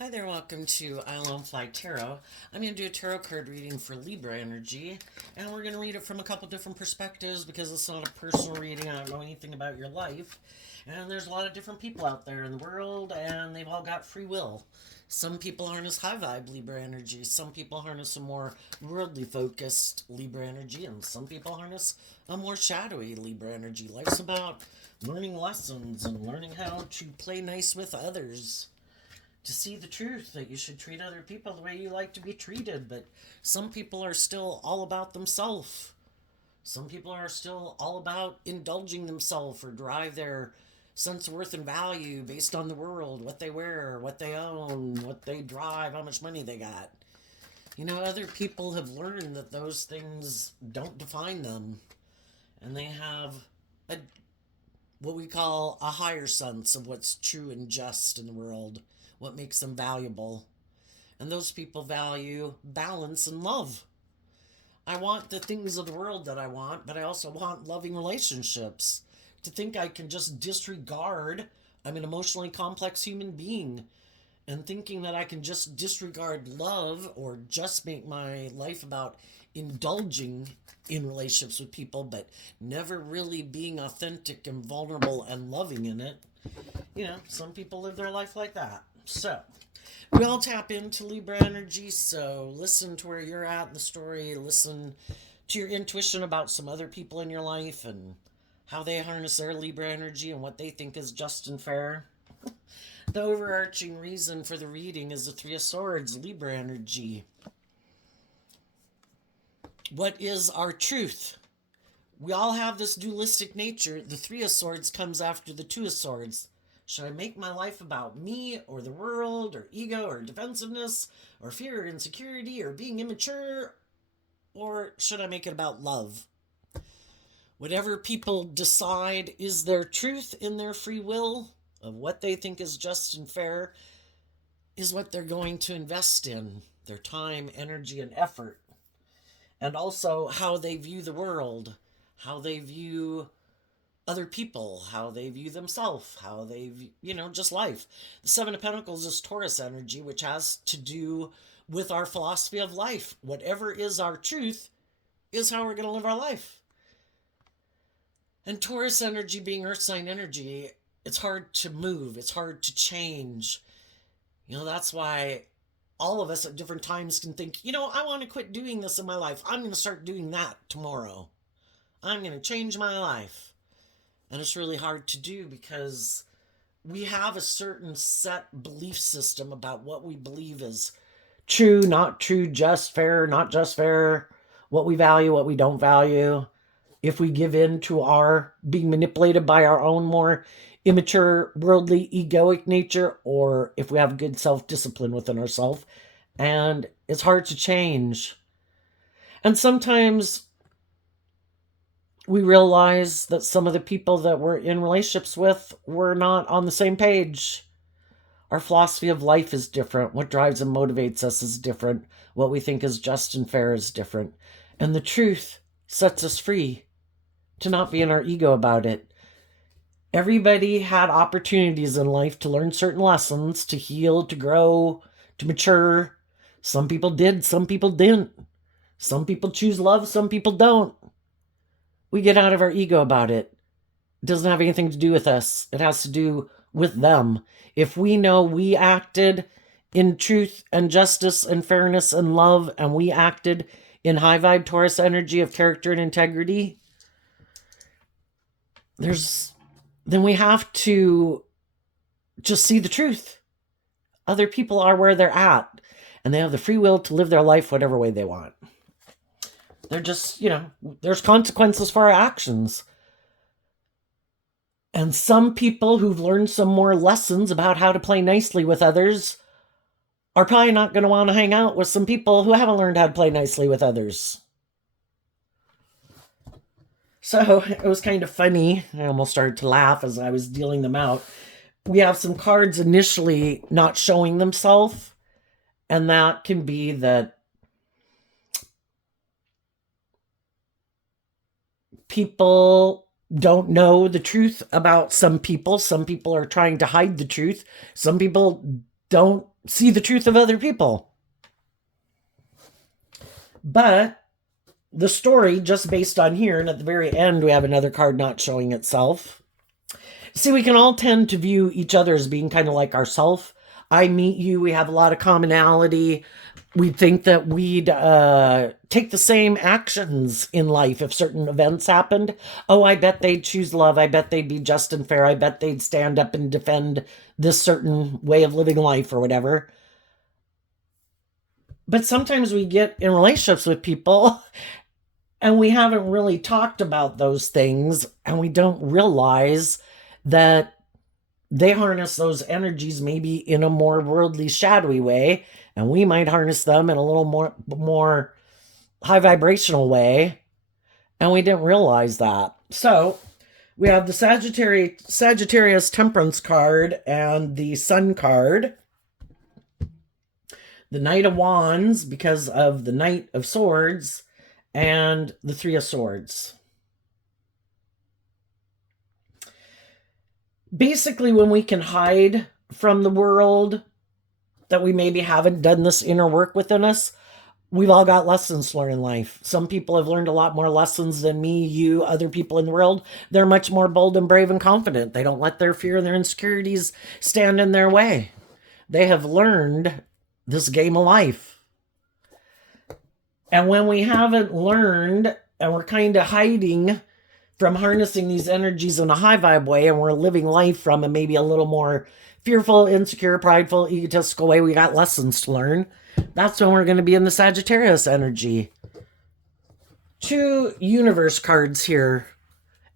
Hi there, welcome to Island Fly Tarot. I'm going to do a tarot card reading for Libra energy, and we're going to read it from a couple different perspectives because it's not a personal reading. I don't know anything about your life. And there's a lot of different people out there in the world, and they've all got free will. Some people harness high vibe Libra energy, some people harness a more worldly focused Libra energy, and some people harness a more shadowy Libra energy. Life's about learning lessons and learning how to play nice with others, to see the truth that you should treat other people the way you like to be treated. But some people are still all about themselves. Some people are still all about indulging themselves or derive their sense of worth and value based on the world, what they wear, what they own, what they drive, how much money they got. Other people have learned that those things don't define them, and they have a what we call a higher sense of what's true and just in the world, what makes them valuable. And those people value balance and love. I want the things of the world that I want, but I also want loving relationships. To think I can just disregard, I'm an emotionally complex human being, and thinking that I can just disregard love or just make my life about indulging in relationships with people, but never really being authentic and vulnerable and loving in it. Some people live their life like that. So, we all tap into Libra energy, so listen to where you're at in the story, listen to your intuition about some other people in your life and how they harness their Libra energy and what they think is just and fair. The overarching reason for the reading is the Three of Swords, Libra energy. What is our truth? We all have this dualistic nature. The Three of Swords comes after the Two of Swords. Should I make my life about me or the world or ego or defensiveness or fear or insecurity or being immature? Or should I make it about love? Whatever people decide is their truth in their free will of what they think is just and fair is what they're going to invest in, their time, energy, and effort. And also how they view the world, how they view other people, how they view themselves, how they view, just life. The Seven of Pentacles is Taurus energy, which has to do with our philosophy of life. Whatever is our truth is how we're going to live our life. And Taurus energy being earth sign energy, it's hard to move, it's hard to change. That's why all of us at different times can think, I want to quit doing this in my life. I'm going to start doing that tomorrow. I'm going to change my life. And it's really hard to do because we have a certain set belief system about what we believe is true, not true, just fair, not just fair, what we value, what we don't value. If we give in to our being manipulated by our own more immature, worldly, egoic nature, or if we have good self-discipline within ourselves. And it's hard to change. And sometimes we realize that some of the people that we're in relationships with were not on the same page. Our philosophy of life is different. What drives and motivates us is different. What we think is just and fair is different. And the truth sets us free to not be in our ego about it. Everybody had opportunities in life to learn certain lessons, to heal, to grow, to mature. Some people did, some people didn't. Some people choose love, some people don't. We get out of our ego about it. It doesn't have anything to do with us. It has to do with them. If we know we acted in truth and justice and fairness and love, and we acted in high vibe Taurus energy of character and integrity, then we have to just see the truth. Other people are where they're at, and they have the free will to live their life whatever way they want. They're just, there's consequences for our actions. And some people who've learned some more lessons about how to play nicely with others are probably not going to want to hang out with some people who haven't learned how to play nicely with others. So it was kind of funny. I almost started to laugh as I was dealing them out. We have some cards initially not showing themselves, and that can be that people don't know the truth about some people. Some people are trying to hide the truth. Some people don't see the truth of other people. But the story, just based on here, and at the very end, we have another card not showing itself. See, we can all tend to view each other as being kind of like ourself. I meet you, we have a lot of commonality. We think that we'd take the same actions in life if certain events happened. Oh, I bet they'd choose love. I bet they'd be just and fair. I bet they'd stand up and defend this certain way of living life or whatever. But sometimes we get in relationships with people and we haven't really talked about those things, and we don't realize that they harness those energies maybe in a more worldly, shadowy way, and we might harness them in a little more high vibrational way, and we didn't realize that. So we have the Sagittarius Temperance card and the Sun card. The Knight of Wands, because of the Knight of Swords, and the Three of Swords. Basically, when we can hide from the world, that we maybe haven't done this inner work within us, we've all got lessons to learn in life. Some people have learned a lot more lessons than me, you, other people in the world. They're much more bold and brave and confident. They don't let their fear and their insecurities stand in their way. They have learned this game of life. And when we haven't learned and we're kind of hiding from harnessing these energies in a high vibe way, and we're living life from a maybe a little more fearful, insecure, prideful, egotistical way, we got lessons to learn. That's when we're going to be in the Sagittarius energy. 2 universe cards here.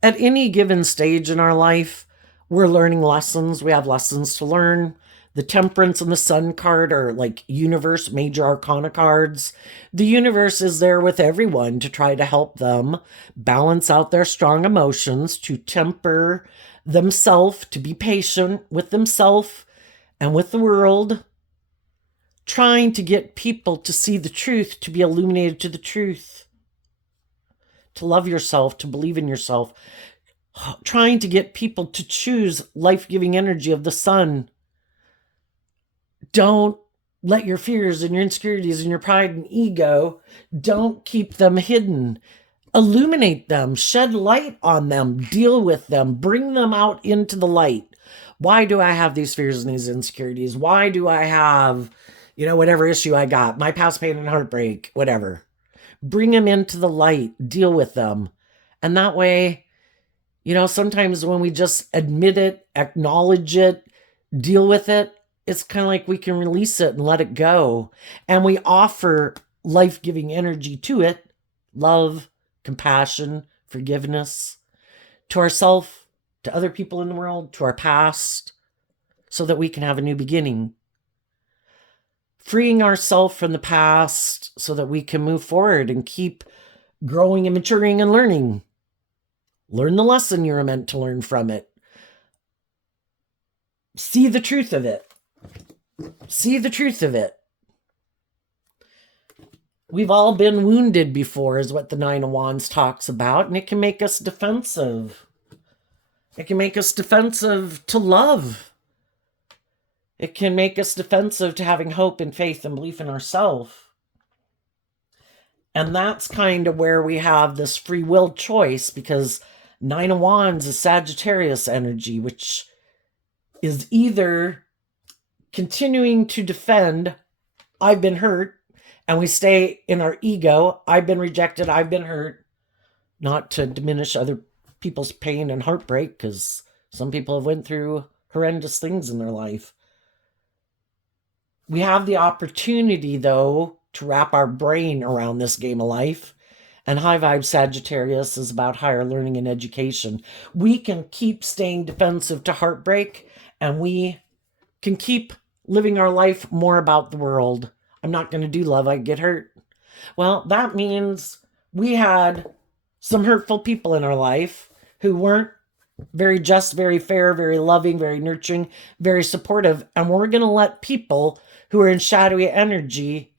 At any given stage in our life, we're learning lessons. We have lessons to learn. The Temperance and the Sun card are like universe, major arcana cards. The universe is there with everyone to try to help them balance out their strong emotions, to temper themselves, to be patient with themselves and with the world, trying to get people to see the truth, to be illuminated to the truth, to love yourself, to believe in yourself, trying to get people to choose life-giving energy of the sun. Don't let your fears and your insecurities and your pride and ego, don't keep them hidden. Illuminate them, shed light on them, deal with them, bring them out into the light. Why do I have these fears and these insecurities? Why do I have, whatever issue I got, my past pain and heartbreak, whatever. Bring them into the light, deal with them. And that way, sometimes when we just admit it, acknowledge it, deal with it, it's kind of like we can release it and let it go. And we offer life-giving energy to it, love, compassion, forgiveness, to ourselves, to other people in the world, to our past, so that we can have a new beginning. Freeing ourselves from the past so that we can move forward and keep growing and maturing and learning. Learn the lesson you're meant to learn from it. See the truth of it. See the truth of it. We've all been wounded before, is what the Nine of Wands talks about, and it can make us defensive. It can make us defensive to love. It can make us defensive to having hope and faith and belief in ourselves. And that's kind of where we have this free will choice, because Nine of Wands is Sagittarius energy, which is either continuing to defend, I've been hurt, and we stay in our ego, I've been rejected, I've been hurt, not to diminish other people's pain and heartbreak, because some people have went through horrendous things in their life. We have the opportunity, though, to wrap our brain around this game of life. And High Vibe Sagittarius is about higher learning and education. We can keep staying defensive to heartbreak, and we can keep living our life more about the world. I'm not going to do love, I get hurt. Well, that means we had some hurtful people in our life who weren't very just, very fair, very loving, very nurturing, very supportive. And we're going to let people who are in shadowy energy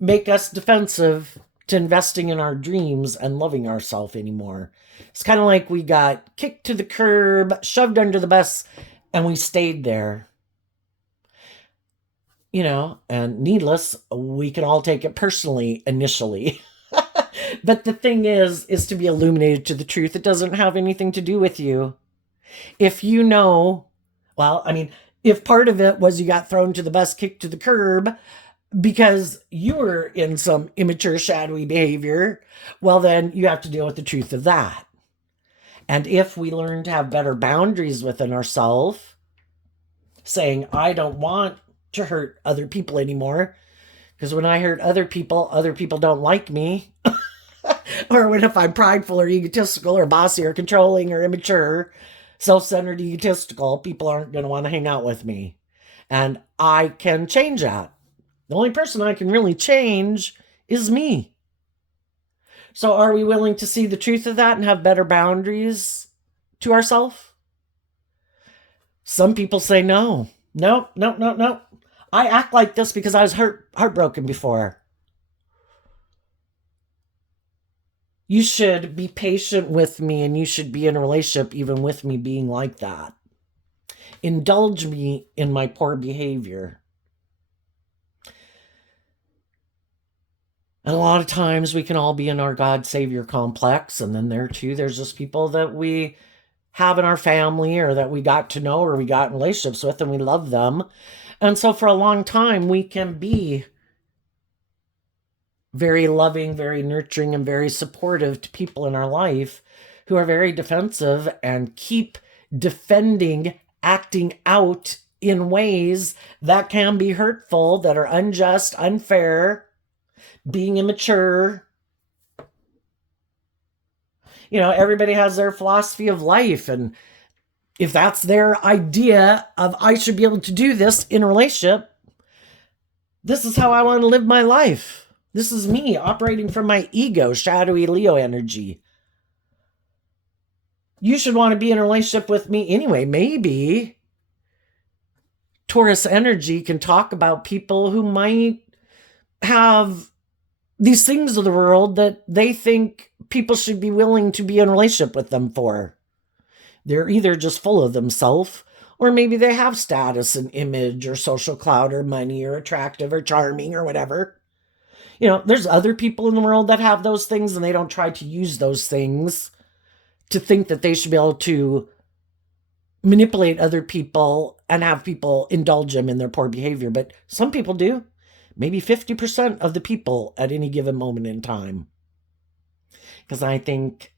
make us defensive to investing in our dreams and loving ourselves anymore. It's kind of like we got kicked to the curb, shoved under the bus, and we stayed there. and needless, we can all take it personally initially. But the thing is to be illuminated to the truth. It doesn't have anything to do with you. If you know, well, I mean, if part of it was you got thrown to the bus, kicked to the curb because you were in some immature, shadowy behavior, well, then you have to deal with the truth of that. And if we learn to have better boundaries within ourselves, saying, I don't want to hurt other people anymore, because when I hurt other people don't like me. Or when if I'm prideful or egotistical or bossy or controlling or immature, self-centered, egotistical, people aren't going to want to hang out with me. And I can change that. The only person I can really change is me. So are we willing to see the truth of that and have better boundaries to ourselves? Some people say no. No. I act like this because I was heartbroken before. You should be patient with me, and you should be in a relationship even with me being like that. Indulge me in my poor behavior. And a lot of times we can all be in our God Savior complex, and then there's just people that we have in our family or that we got to know or we got in relationships with and we love them. And so for a long time we can be very loving, very nurturing, and very supportive to people in our life who are very defensive and keep defending, acting out in ways that can be hurtful, that are unjust, unfair, being immature. Everybody has their philosophy of life, and if that's their idea of I should be able to do this in a relationship, this is how I want to live my life. This is me operating from my ego, shadowy Leo energy. You should want to be in a relationship with me anyway. Maybe Taurus energy can talk about people who might have these things of the world that they think people should be willing to be in a relationship with them for. They're either just full of themselves, or maybe they have status and image or social clout or money or attractive or charming or whatever. There's other people in the world that have those things, and they don't try to use those things to think that they should be able to manipulate other people and have people indulge them in their poor behavior. But some people do. Maybe 50% of the people at any given moment in time. Because I think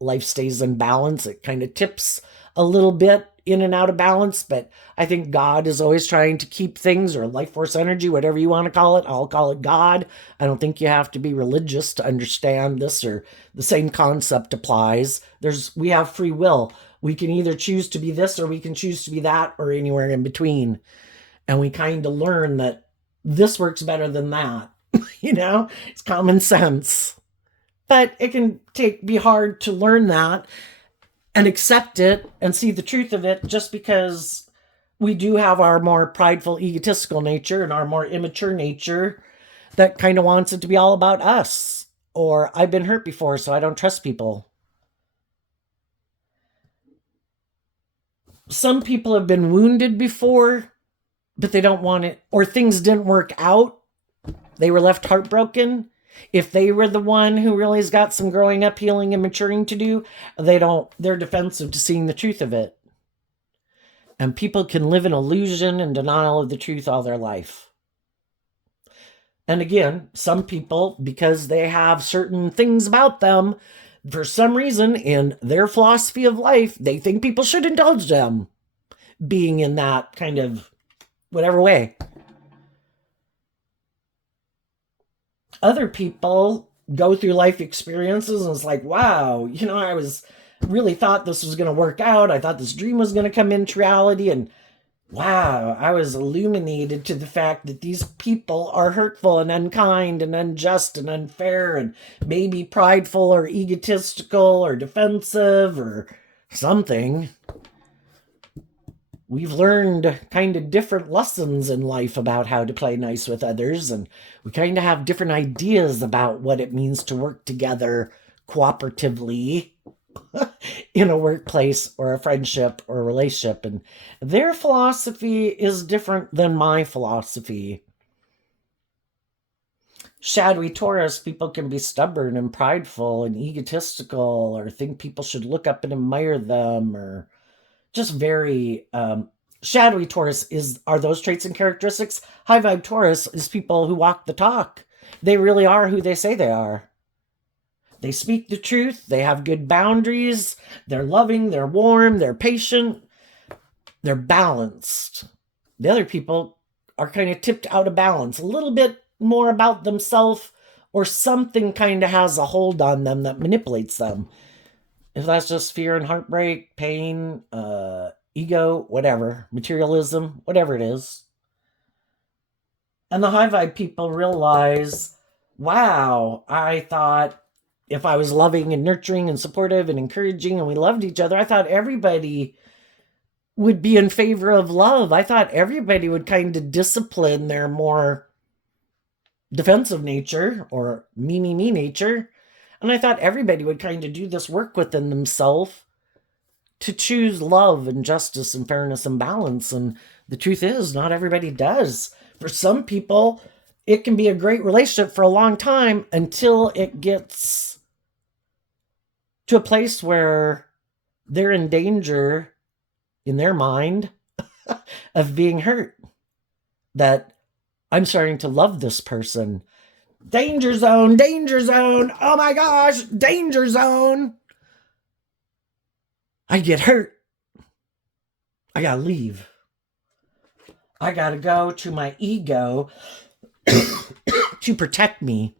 life stays in balance. It kind of tips a little bit in and out of balance, but I think God is always trying to keep things, or life force energy, whatever you want to call it. I'll call it God. I don't think you have to be religious to understand this, or the same concept applies. We have free will. We can either choose to be this, or we can choose to be that, or anywhere in between. And we kind of learn that this works better than that. It's common sense. But it can be hard to learn that and accept it and see the truth of it, just because we do have our more prideful, egotistical nature and our more immature nature that kind of wants it to be all about us. Or I've been hurt before, so I don't trust people. Some people have been wounded before, but they don't want it, or things didn't work out. They were left heartbroken. If they were the one who really has got some growing up, healing, and maturing to do, they're defensive to seeing the truth of it. And people can live in illusion and denial of the truth all their life. And again, some people, because they have certain things about them, for some reason, in their philosophy of life, they think people should indulge them being in that kind of whatever way. Other people go through life experiences and it's like, wow, I really thought this was going to work out. I thought this dream was going to come into reality. And wow, I was illuminated to the fact that these people are hurtful and unkind and unjust and unfair and maybe prideful or egotistical or defensive or something. We've learned kind of different lessons in life about how to play nice with others, and we kind of have different ideas about what it means to work together cooperatively in a workplace or a friendship or a relationship, and their philosophy is different than my philosophy. Shadowy Taurus, people can be stubborn and prideful and egotistical, or think people should look up and admire them, or just very shadowy Taurus are those traits and characteristics. High vibe Taurus is people who walk the talk. They really are who they say they are. They speak the truth. They have good boundaries. They're loving. They're warm. They're patient. They're balanced. The other people are kind of tipped out of balance, a little bit more about themselves, or something kind of has a hold on them that manipulates them. If that's just fear and heartbreak, pain, ego, whatever, materialism, whatever it is. And the high vibe people realize, wow, I thought if I was loving and nurturing and supportive and encouraging and we loved each other, I thought everybody would be in favor of love. I thought everybody would kind of discipline their more defensive nature or me nature. And I thought everybody would kind of do this work within themselves to choose love and justice and fairness and balance. And the truth is, not everybody does. For some people, it can be a great relationship for a long time until it gets to a place where they're in danger in their mind of being hurt. That I'm starting to love this person. Danger zone, danger zone. Oh my gosh, danger zone. I get hurt. I gotta leave. I gotta go to my ego to protect me.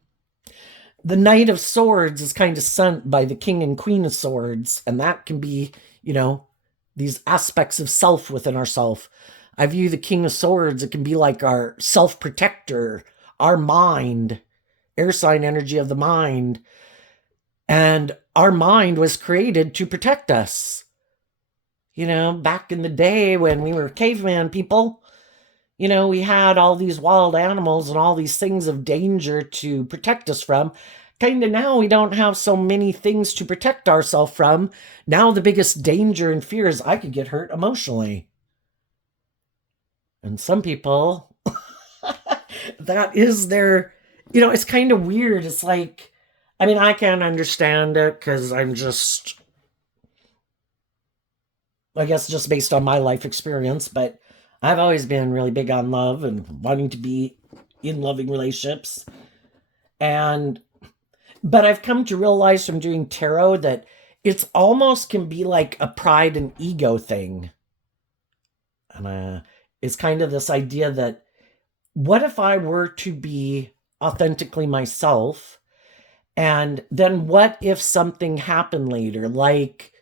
The Knight of Swords is kind of sent by the King and Queen of Swords, and that can be, these aspects of self within ourself. I view the King of Swords, it can be like our self-protector, our mind, air sign energy of the mind. And our mind was created to protect us. Back in the day when we were caveman people, we had all these wild animals and all these things of danger to protect us from. Kind of now we don't have so many things to protect ourselves from. Now the biggest danger and fear is I could get hurt emotionally. And some people, that is their, it's kind of weird. It's like, I can't understand it because I'm just, I guess just based on my life experience, but I've always been really big on love and wanting to be in loving relationships. But I've come to realize from doing tarot that it's almost can be like a pride and ego thing. And it's kind of this idea that what if I were to be authentically myself, and then what if something happened later? Like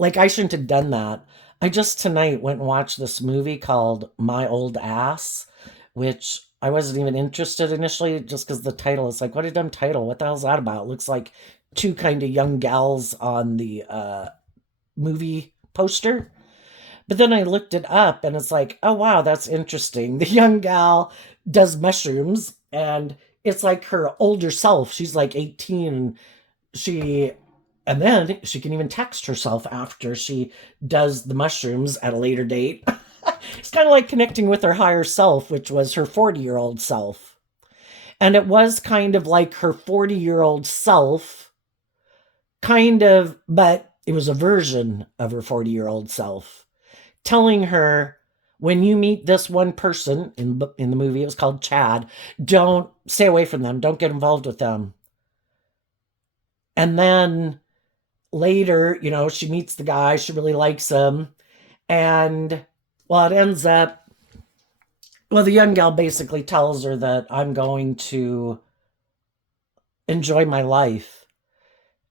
I shouldn't have done that. I just tonight went and watched this movie called My Old Ass, which I wasn't even interested initially just because the title is like, what a dumb title. What the hell's that about? It looks like two kind of young gals on the movie poster. But then I looked it up and it's like, oh wow, that's interesting. The young gal does mushrooms and it's like her older self. She's like 18. And then she can even text herself after she does the mushrooms at a later date. It's kind of like connecting with her higher self, which was her 40-year-old self. And it was kind of like her 40-year-old self, but it was a version of her 40-year-old self, telling her, when you meet this one person in the movie, it was called Chad, don't stay away from them. Don't get involved with them. And then later, she meets the guy. She really likes him. And, it ends up, the young gal basically tells her that I'm going to enjoy my life.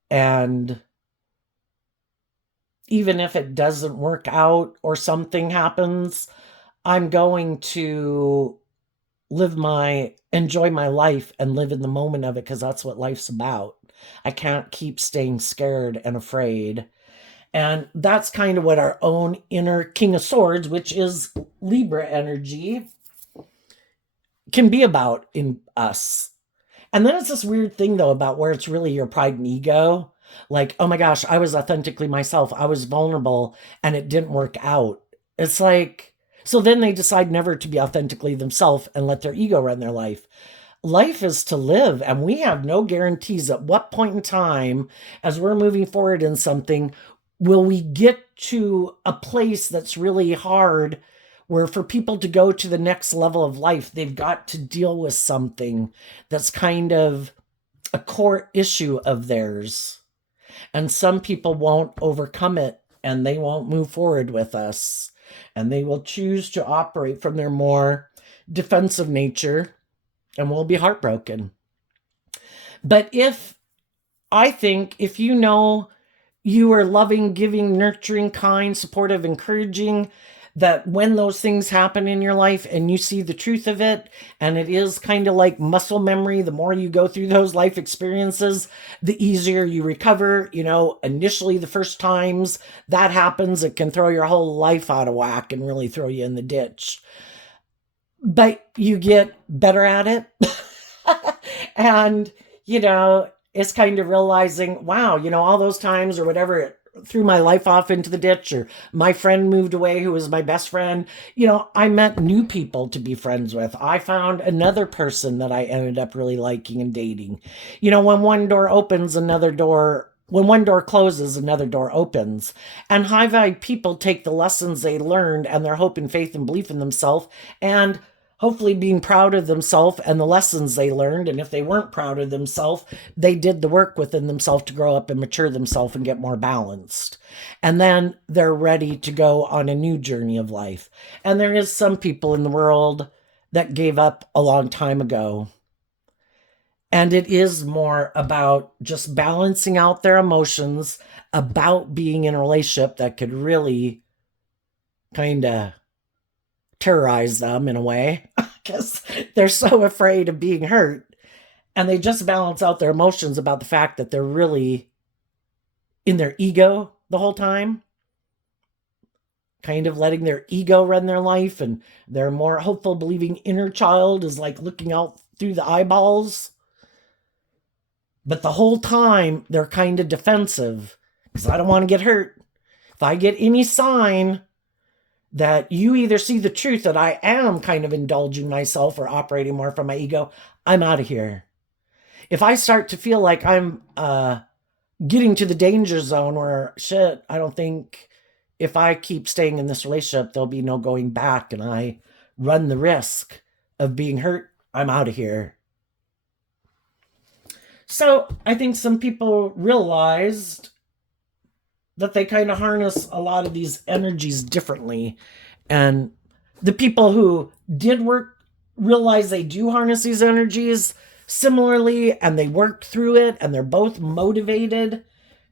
And even if it doesn't work out or something happens, I'm going to enjoy my life and live in the moment of it, because that's what life's about. I can't keep staying scared and afraid. And that's kind of what our own inner King of Swords, which is Libra energy, can be about in us. And then it's this weird thing, though, about where it's really your pride and ego. Like, oh my gosh, I was authentically myself. I was vulnerable and it didn't work out. It's like, so then they decide never to be authentically themselves and let their ego run their life. Life is to live, and we have no guarantees at what point in time, as we're moving forward in something, will we get to a place that's really hard where for people to go to the next level of life, they've got to deal with something that's kind of a core issue of theirs. And some people won't overcome it and they won't move forward with us. And they will choose to operate from their more defensive nature and we'll be heartbroken. But I think if you know you are loving, giving, nurturing, kind, supportive, encouraging, that when those things happen in your life and you see the truth of it, and it is kind of like muscle memory, the more you go through those life experiences, the easier you recover. Initially, the first times that happens, it can throw your whole life out of whack and really throw you in the ditch. But you get better at it. And, it's kind of realizing, wow, all those times or whatever it threw my life off into the ditch, or my friend moved away who was my best friend. I met new people to be friends with. I found another person that I ended up really liking and dating. When one door opens, when one door closes, another door opens. And high vibe people take the lessons they learned and their hope and faith and belief in themselves and hopefully being proud of themselves and the lessons they learned. And if they weren't proud of themselves, they did the work within themselves to grow up and mature themselves and get more balanced. And then they're ready to go on a new journey of life. And there is some people in the world that gave up a long time ago. And it is more about just balancing out their emotions, about being in a relationship that could really kind of terrorize them in a way because they're so afraid of being hurt, and they just balance out their emotions about the fact that they're really in their ego the whole time, kind of letting their ego run their life, and their more hopeful believing inner child is like looking out through the eyeballs, but the whole time they're kind of defensive because I don't want to get hurt. If I get any sign that you either see the truth that I am kind of indulging myself or operating more from my ego, I'm out of here. If I start to feel like I'm getting to the danger zone where, shit, I don't think if I keep staying in this relationship, there'll be no going back and I run the risk of being hurt, I'm out of here. So I think some people realized that they kind of harness a lot of these energies differently. And the people who did work realize they do harness these energies similarly and they work through it and they're both motivated,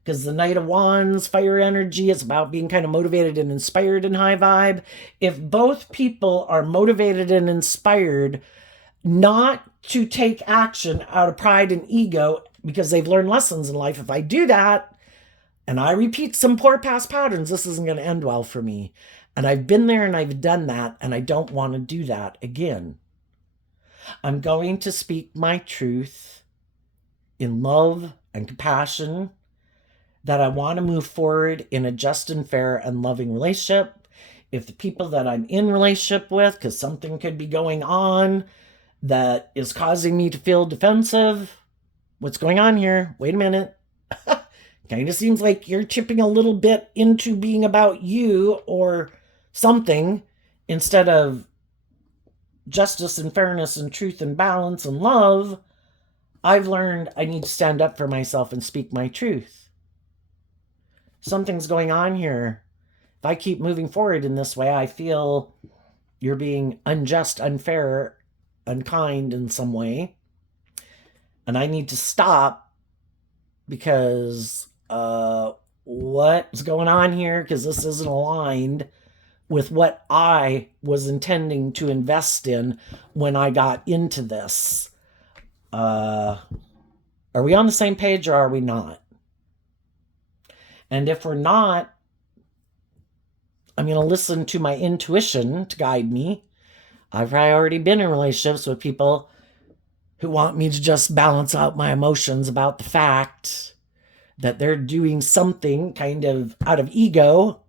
because the Knight of Wands, fire energy, is about being kind of motivated and inspired in high vibe. If both people are motivated and inspired not to take action out of pride and ego because they've learned lessons in life, if I do that, and I repeat some poor past patterns, this isn't going to end well for me. And I've been there and I've done that, and I don't want to do that again. I'm going to speak my truth in love and compassion, that I want to move forward in a just and fair and loving relationship. If the people that I'm in relationship with, because something could be going on that is causing me to feel defensive, what's going on here? Wait a minute. Kind of seems like you're chipping a little bit into being about you or something instead of justice and fairness and truth and balance and love. I've learned I need to stand up for myself and speak my truth. Something's going on here. If I keep moving forward in this way, I feel you're being unjust, unfair, unkind in some way. And I need to stop because what's going on here? Because this isn't aligned with what I was intending to invest in when I got into this. Are we on the same page or are we not? And if we're not, I'm going to listen to my intuition to guide me. I've already been in relationships with people who want me to just balance out my emotions about the fact that they're doing something kind of out of ego,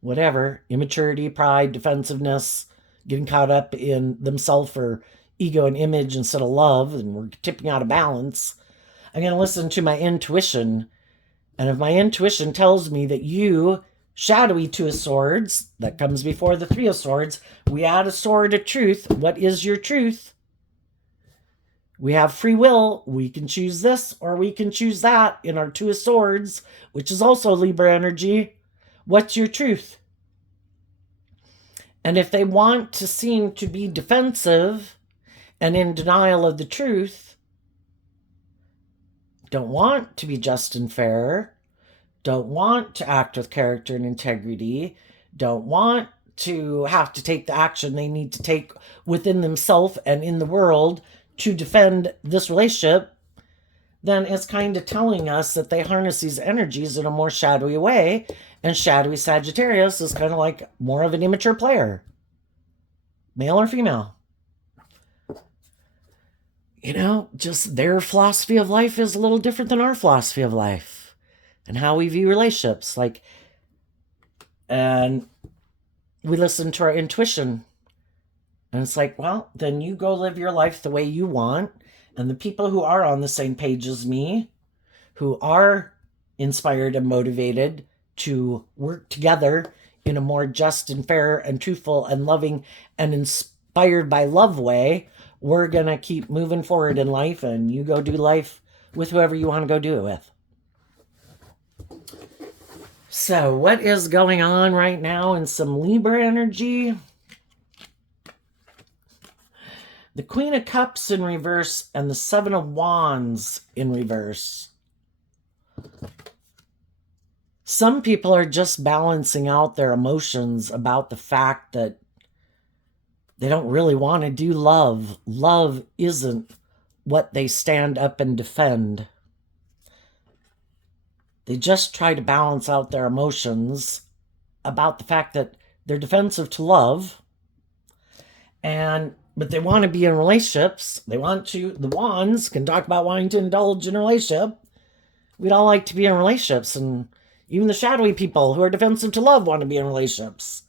whatever, immaturity, pride, defensiveness, getting caught up in themselves or ego and image instead of love, and we're tipping out of balance. I'm going to listen to my intuition. And if my intuition tells me that you, shadowy Two of Swords, that comes before the Three of Swords, we add a sword of truth. What is your truth? We have free will. We can choose this or we can choose that in our Two of Swords, which is also Libra energy. What's your truth? And if they want to seem to be defensive and in denial of the truth, don't want to be just and fair, don't want to act with character and integrity, don't want to have to take the action they need to take within themselves and in the world to defend this relationship, then it's kind of telling us that they harness these energies in a more shadowy way. And shadowy Sagittarius is kind of like more of an immature player, male or female. You know, just their philosophy of life is a little different than our philosophy of life and how we view relationships. And we listen to our intuition. And it's like, well, then you go live your life the way you want. And the people who are on the same page as me, who are inspired and motivated to work together in a more just and fair and truthful and loving and inspired by love way, we're going to keep moving forward in life, and you go do life with whoever you want to go do it with. So what is going on right now in some Libra energy? The Queen of Cups in reverse and the Seven of Wands in reverse. Some people are just balancing out their emotions about the fact that they don't really want to do love. Love isn't what they stand up and defend. They just try to balance out their emotions about the fact that they're defensive to love. But they want to be in relationships. They want to, the Wands can talk about wanting to indulge in a relationship. We'd all like to be in relationships, and even the shadowy people who are defensive to love want to be in relationships.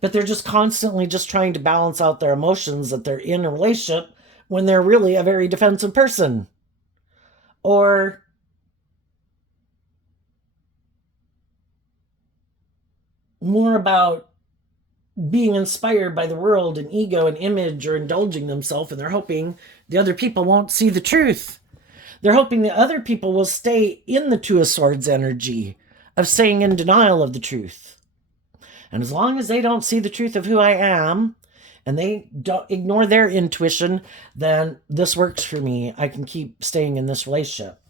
But they're just constantly just trying to balance out their emotions that they're in a relationship when they're really a very defensive person. Or more about being inspired by the world and ego and image or indulging themselves, and they're hoping the other people won't see the truth. They're hoping the other people will stay in the Two of Swords energy of staying in denial of the truth. And as long as they don't see the truth of who I am and they don't ignore their intuition, then this works for me. I can keep staying in this relationship.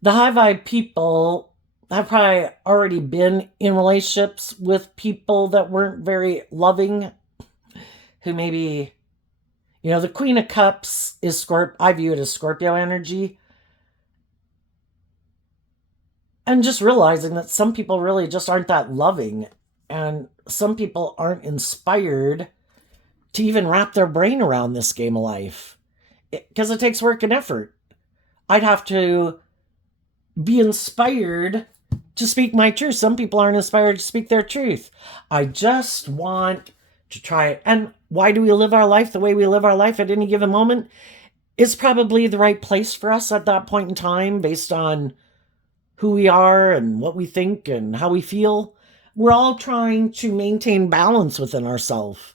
The high vibe people have probably already been in relationships with people that weren't very loving, who maybe, you know, the Queen of Cups is I view it as Scorpio energy. And just realizing that some people really just aren't that loving, and some people aren't inspired to even wrap their brain around this game of life, because it takes work and effort. I'd have to be inspired to speak my truth. Some people aren't inspired to speak their truth. I just want to try it. And why do we live our life the way we live our life at any given moment? It's probably the right place for us at that point in time based on who we are and what we think and how we feel. We're all trying to maintain balance within ourselves.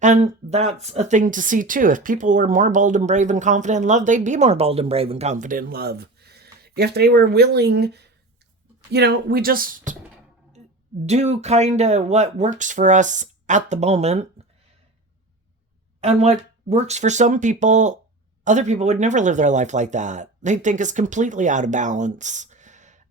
And that's a thing to see too. If people were more bold and brave and confident in love, they'd be more bold and brave and confident in love. If they were willing, you know, we just do kind of what works for us at the moment. And what works for some people, other people would never live their life like that. They'd think it's completely out of balance.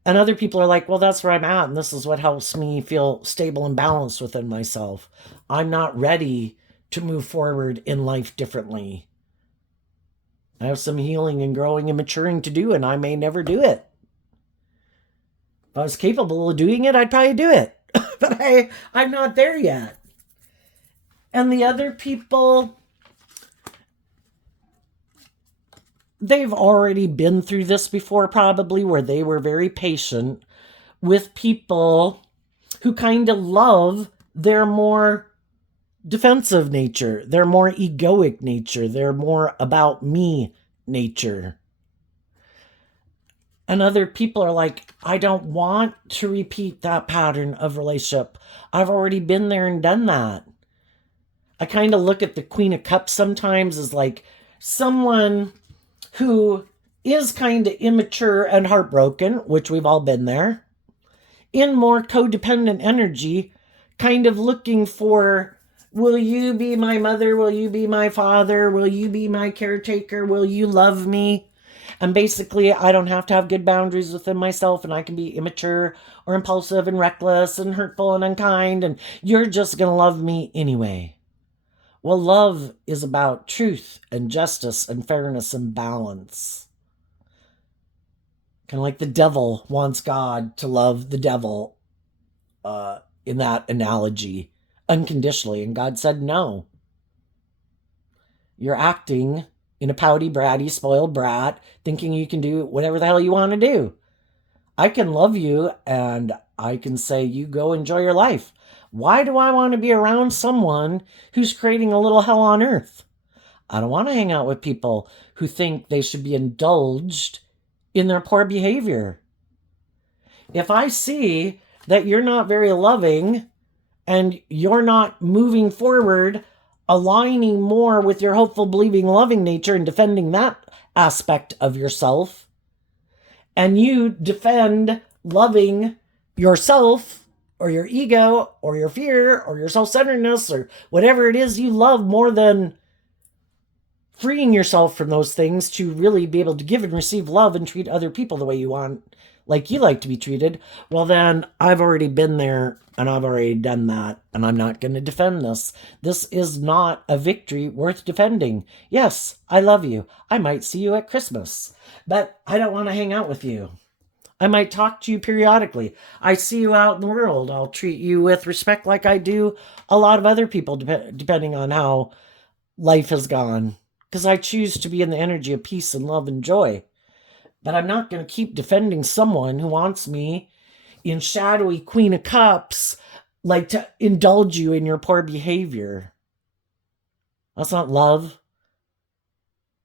And other people are like, well, that's where I'm at, and this is what helps me feel stable and balanced within myself. I'm not ready to move forward in life differently. I have some healing and growing and maturing to do, and I may never do it. If I was capable of doing it, I'd probably do it. But I'm not there yet. And the other people, they've already been through this before, probably, where they were very patient with people who kind of love their more defensive nature, their more egoic nature, their more about me nature. And other people are like, I don't want to repeat that pattern of relationship. I've already been there and done that. I kind of look at the Queen of Cups sometimes as like someone who is kind of immature and heartbroken, which we've all been there, in more codependent energy, kind of looking for, will you be my mother? Will you be my father? Will you be my caretaker? Will you love me? And basically, I don't have to have good boundaries within myself, and I can be immature or impulsive and reckless and hurtful and unkind, and you're just going to love me anyway. Well, love is about truth and justice and fairness and balance. Kind of like the devil wants God to love the devil in that analogy unconditionally. And God said, no. You're acting in a pouty, bratty, spoiled brat, thinking you can do whatever the hell you want to do. I can love you and I can say, you go enjoy your life. Why do I want to be around someone who's creating a little hell on earth? I don't want to hang out with people who think they should be indulged in their poor behavior. If I see that you're not very loving and you're not moving forward, aligning more with your hopeful, believing, loving nature and defending that aspect of yourself, and you defend loving yourself or your ego or your fear or your self-centeredness or whatever it is you love more than freeing yourself from those things to really be able to give and receive love and treat other people the way you want, like you like to be treated, well then I've already been there and I've already done that, and I'm not going to defend this. This is not a victory worth defending. Yes, I love you. I might see you at Christmas, but I don't want to hang out with you. I might talk to you periodically. I see you out in the world. I'll treat you with respect like I do a lot of other people, depending on how life has gone, because I choose to be in the energy of peace and love and joy. But I'm not going to keep defending someone who wants me in shadowy Queen of Cups, like to indulge you in your poor behavior. That's not love.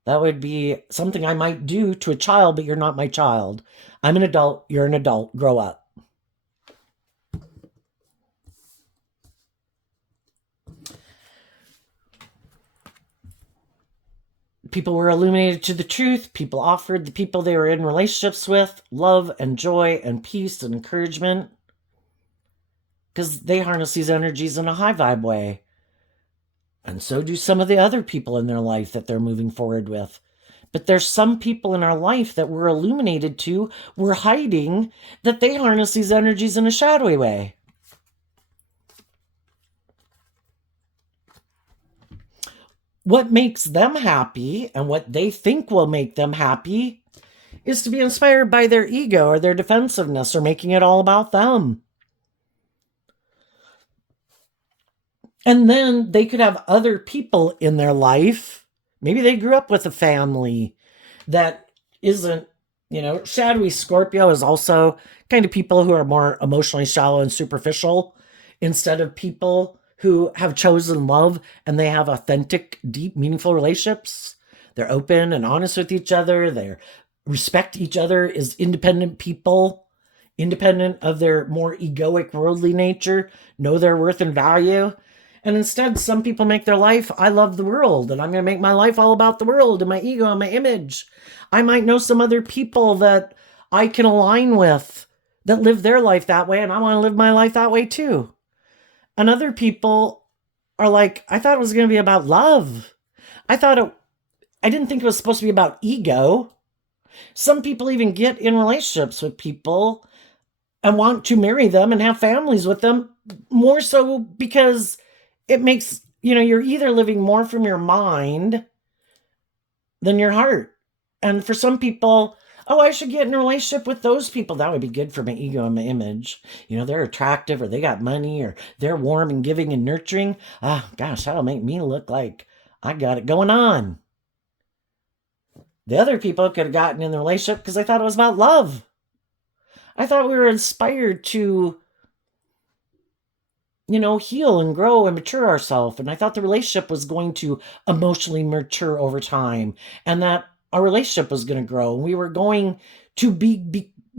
That would be something I might do to a child, but you're not my child. I'm an adult. You're an adult. Grow up. People were illuminated to the truth. People offered the people they were in relationships with love and joy and peace and encouragement, because they harness these energies in a high vibe way. And so do some of the other people in their life that they're moving forward with. But there's some people in our life that we're illuminated to, we're hiding, that they harness these energies in a shadowy way. What makes them happy and what they think will make them happy is to be inspired by their ego or their defensiveness or making it all about them. And then they could have other people in their life. Maybe they grew up with a family that isn't, shadowy Scorpio is also kind of people who are more emotionally shallow and superficial instead of people who have chosen love and they have authentic, deep, meaningful relationships. They're open and honest with each other. They respect each other as independent people, independent of their more egoic, worldly nature, know their worth and value. And instead, some people make their life, I love the world, and I'm going to make my life all about the world and my ego and my image. I might know some other people that I can align with that live their life that way, and I want to live my life that way too. And other people are like, I thought it was going to be about love. I didn't think it was supposed to be about ego. Some people even get in relationships with people and want to marry them and have families with them, more so because it makes, you're either living more from your mind than your heart. And for some people, I should get in a relationship with those people. That would be good for my ego and my image. They're attractive, or they got money, or they're warm and giving and nurturing. Gosh, that'll make me look like I got it going on. The other people could have gotten in the relationship because they thought it was about love. I thought we were inspired to, heal and grow and mature ourselves. And I thought the relationship was going to emotionally mature over time and that our relationship was going to grow. And we were going to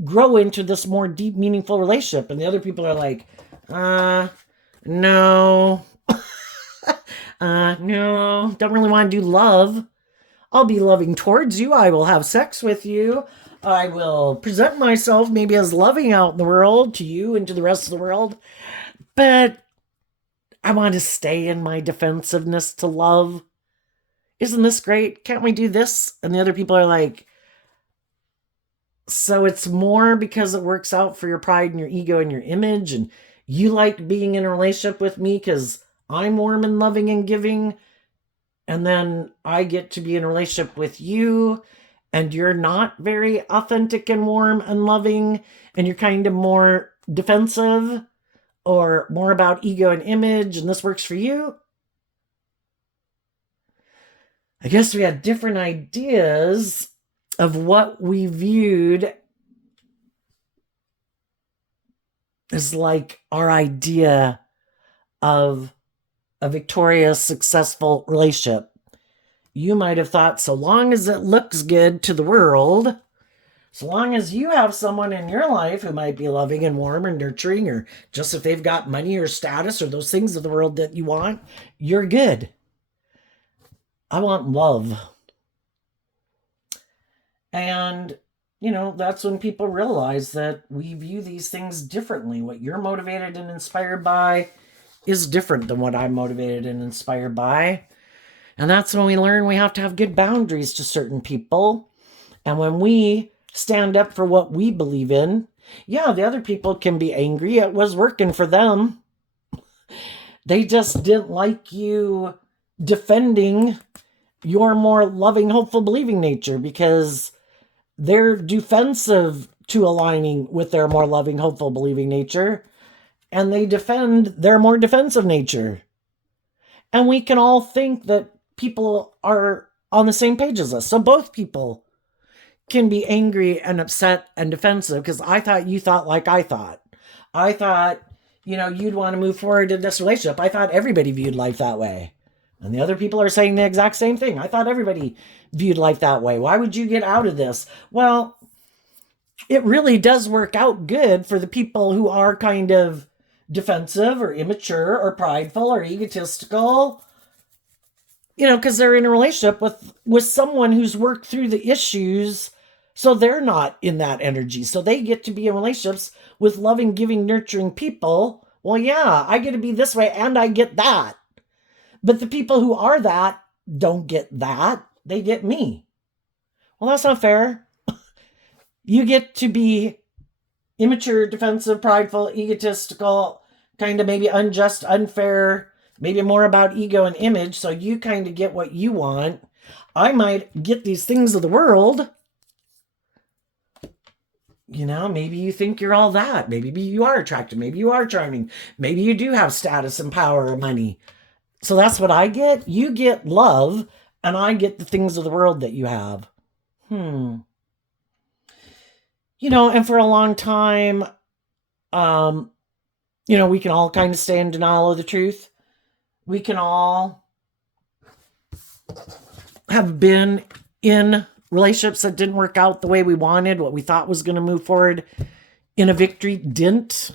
grow into this more deep, meaningful relationship. And the other people are like, no, no, don't really want to do love. I'll be loving towards you. I will have sex with you. I will present myself maybe as loving out in the world to you and to the rest of the world. But I want to stay in my defensiveness to love. Isn't this great? Can't we do this? And the other people are like, so it's more because it works out for your pride and your ego and your image, and you like being in a relationship with me because I'm warm and loving and giving, and then I get to be in a relationship with you, and you're not very authentic and warm and loving, and you're kind of more defensive or more about ego and image, and this works for you. I guess we had different ideas of what we viewed as like our idea of a victorious, successful relationship. You might have thought, so long as it looks good to the world, so long as you have someone in your life who might be loving and warm and nurturing, or just if they've got money or status or those things of the world that you want, you're good. I want love. And, that's when people realize that we view these things differently. What you're motivated and inspired by is different than what I'm motivated and inspired by. And that's when we learn we have to have good boundaries to certain people. And when we stand up for what we believe in, yeah, the other people can be angry. It was working for them. They just didn't like you defending your more loving, hopeful, believing nature because they're defensive to aligning with their more loving, hopeful, believing nature, and they defend their more defensive nature. And we can all think that people are on the same page as us. So both people can be angry and upset and defensive because I thought you thought like I thought. I thought, you'd want to move forward in this relationship. I thought everybody viewed life that way. And the other people are saying the exact same thing. I thought everybody viewed life that way. Why would you get out of this? Well, it really does work out good for the people who are kind of defensive or immature or prideful or egotistical, because they're in a relationship with someone who's worked through the issues, so they're not in that energy. So they get to be in relationships with loving, giving, nurturing people. Well, yeah, I get to be this way and I get that. But the people who are that don't get that. They get me. Well, that's not fair. You get to be immature, defensive, prideful, egotistical, kind of maybe unjust, unfair, maybe more about ego and image. So you kind of get what you want. I might get these things of the world. Maybe you think you're all that. Maybe you are attractive. Maybe you are charming. Maybe you do have status and power and money. So that's what I get. You get love, and I get the things of the world that you have. And for a long time, we can all kind of stay in denial of the truth. We can all have been in relationships that didn't work out the way we wanted, what we thought was going to move forward in a victory didn't.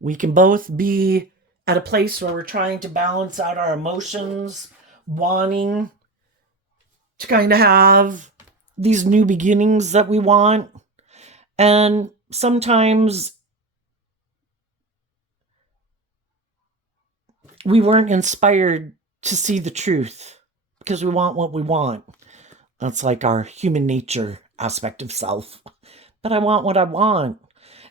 We can both be at a place where we're trying to balance out our emotions, wanting to kind of have these new beginnings that we want. And sometimes we weren't inspired to see the truth because we want what we want. That's like our human nature aspect of self. But I want what I want.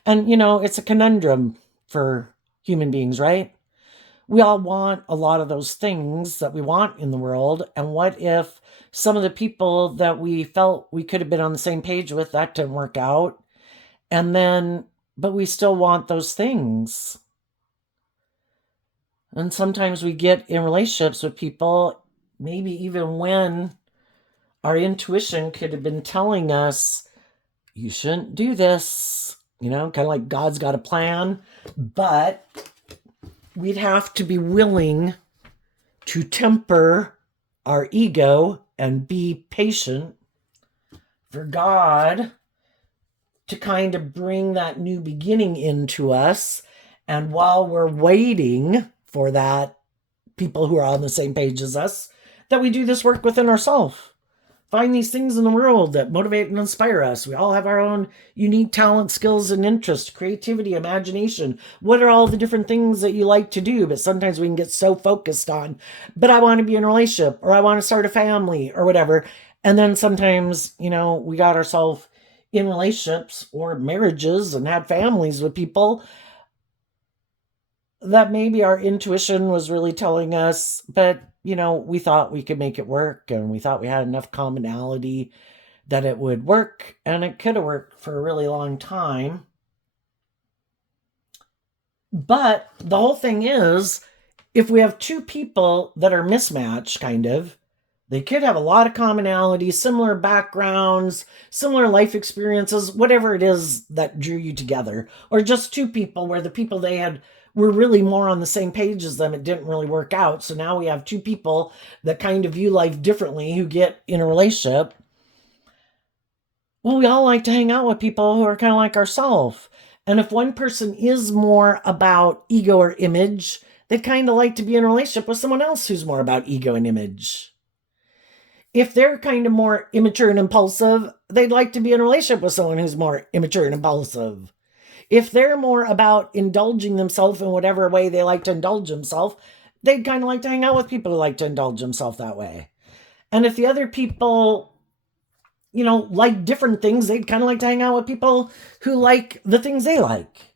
And, it's a conundrum for human beings, right? We all want a lot of those things that we want in the world. And what if some of the people that we felt we could have been on the same page with, that didn't work out? But we still want those things. And sometimes we get in relationships with people, maybe even when our intuition could have been telling us, you shouldn't do this, kind of like God's got a plan, but we'd have to be willing to temper our ego and be patient for God to kind of bring that new beginning into us. And while we're waiting for that, people who are on the same page as us, that we do this work within ourselves. Find these things in the world that motivate and inspire us. We all have our own unique talent, skills, and interests, creativity, imagination. What are all the different things that you like to do? But sometimes we can get so focused on, but I want to be in a relationship, or I want to start a family, or whatever. And then sometimes, we got ourselves in relationships or marriages and had families with people that maybe our intuition was really telling us, but we thought we could make it work, and we thought we had enough commonality that it would work, and it could have worked for a really long time. But the whole thing is, if we have two people that are mismatched, kind of, they could have a lot of commonality, similar backgrounds, similar life experiences, whatever it is that drew you together, or just two people where the people they had were really more on the same page as them. It didn't really work out. So now we have two people that kind of view life differently who get in a relationship. Well, we all like to hang out with people who are kind of like ourselves. And if one person is more about ego or image, they'd kind of like to be in a relationship with someone else who's more about ego and image. If they're kind of more immature and impulsive, they'd like to be in a relationship with someone who's more immature and impulsive. If they're more about indulging themselves in whatever way they like to indulge themselves, they'd kind of like to hang out with people who like to indulge themselves that way. And if the other people, like different things, they'd kind of like to hang out with people who like the things they like.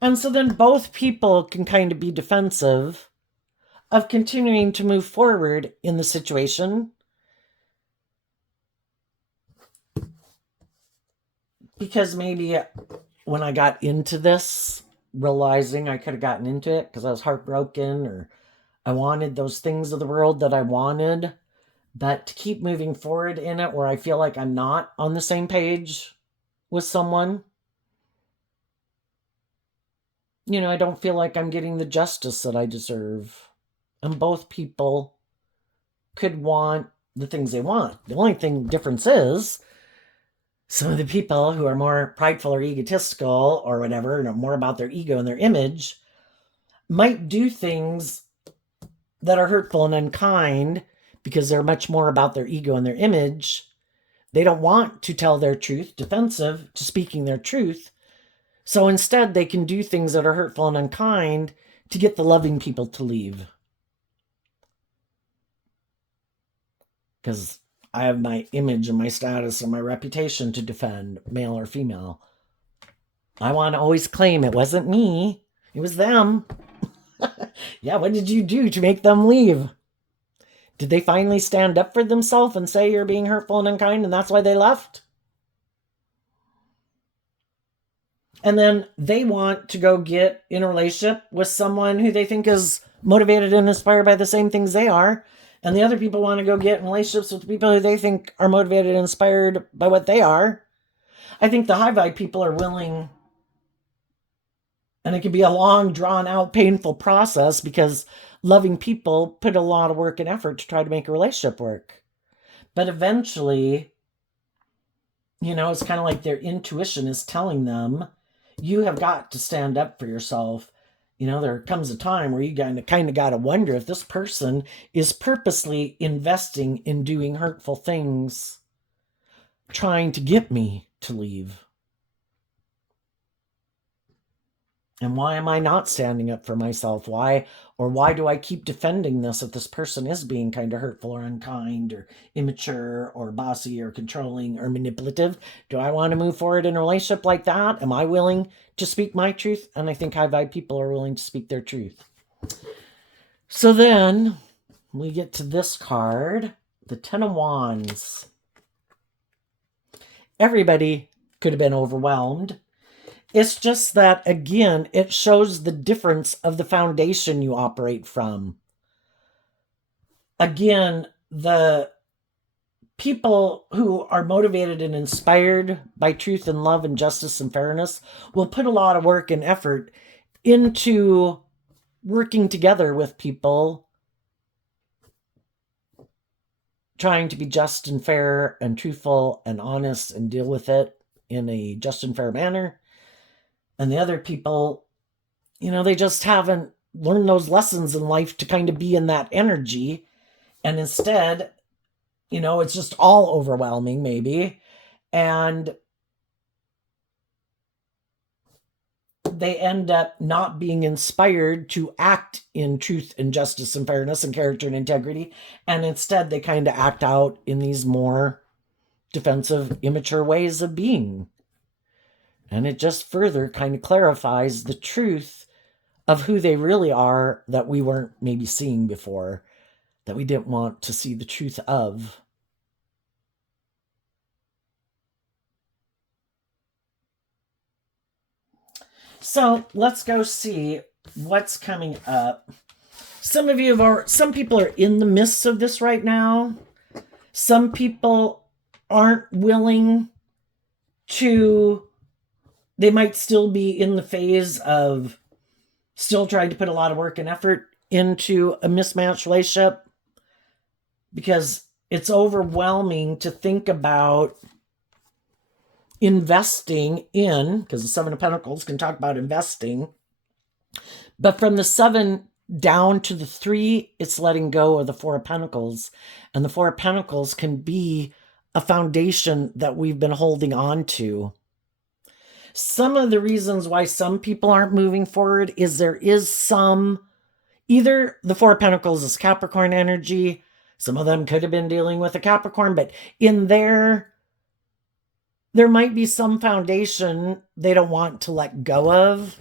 And so then both people can kind of be defensive of continuing to move forward in the situation, because maybe when I got into this, realizing I could have gotten into it because I was heartbroken, or I wanted those things of the world that I wanted, but to keep moving forward in it where I feel like I'm not on the same page with someone, I don't feel like I'm getting the justice that I deserve. And both people could want the things they want. The only difference is, some of the people who are more prideful or egotistical or whatever, and are more about their ego and their image, might do things that are hurtful and unkind because they're much more about their ego and their image. They don't want to tell their truth, defensive to speaking their truth. So instead, they can do things that are hurtful and unkind to get the loving people to leave. Because I have my image and my status and my reputation to defend, male or female. I want to always claim it wasn't me, it was them. Yeah, what did you do to make them leave? Did they finally stand up for themselves and say you're being hurtful and unkind and that's why they left? And then they want to go get in a relationship with someone who they think is motivated and inspired by the same things they are. And the other people want to go get in relationships with people who they think are motivated and inspired by what they are. I think the high vibe people are willing, and it can be a long, drawn out, painful process because loving people put a lot of work and effort to try to make a relationship work. But eventually, it's kind of like their intuition is telling them, you have got to stand up for yourself. There comes a time where you kind of got to wonder if this person is purposely investing in doing hurtful things, trying to get me to leave. And why am I not standing up for myself? Why do I keep defending this if this person is being kind of hurtful or unkind or immature or bossy or controlling or manipulative? Do I want to move forward in a relationship like that? Am I willing to speak my truth? And I think high vibe people are willing to speak their truth. So then we get to this card, the Ten of Wands. Everybody could have been overwhelmed. It's just that, again, it shows the difference of the foundation you operate from. Again, the people who are motivated and inspired by truth and love and justice and fairness will put a lot of work and effort into working together with people trying to be just and fair and truthful and honest and deal with it in a just and fair manner. And the other people, they just haven't learned those lessons in life to kind of be in that energy. And instead, it's just all overwhelming, maybe. And they end up not being inspired to act in truth and justice and fairness and character and integrity. And instead, they kind of act out in these more defensive, immature ways of being. And it just further kind of clarifies the truth of who they really are that we weren't maybe seeing before, that we didn't want to see the truth of. So let's go see what's coming up. Some people are in the midst of this right now. Some people aren't willing to, they might still be in the phase of still trying to put a lot of work and effort into a mismatched relationship, because it's overwhelming to think about investing in, because the Seven of Pentacles can talk about investing, but from the 7 down to the 3, it's letting go of the 4 of Pentacles. And the 4 of Pentacles can be a foundation that we've been holding on to. Some of the reasons why some people aren't moving forward is there is some, either the 4 of Pentacles is Capricorn energy. Some of them could have been dealing with a Capricorn, but in there might be some foundation they don't want to let go of.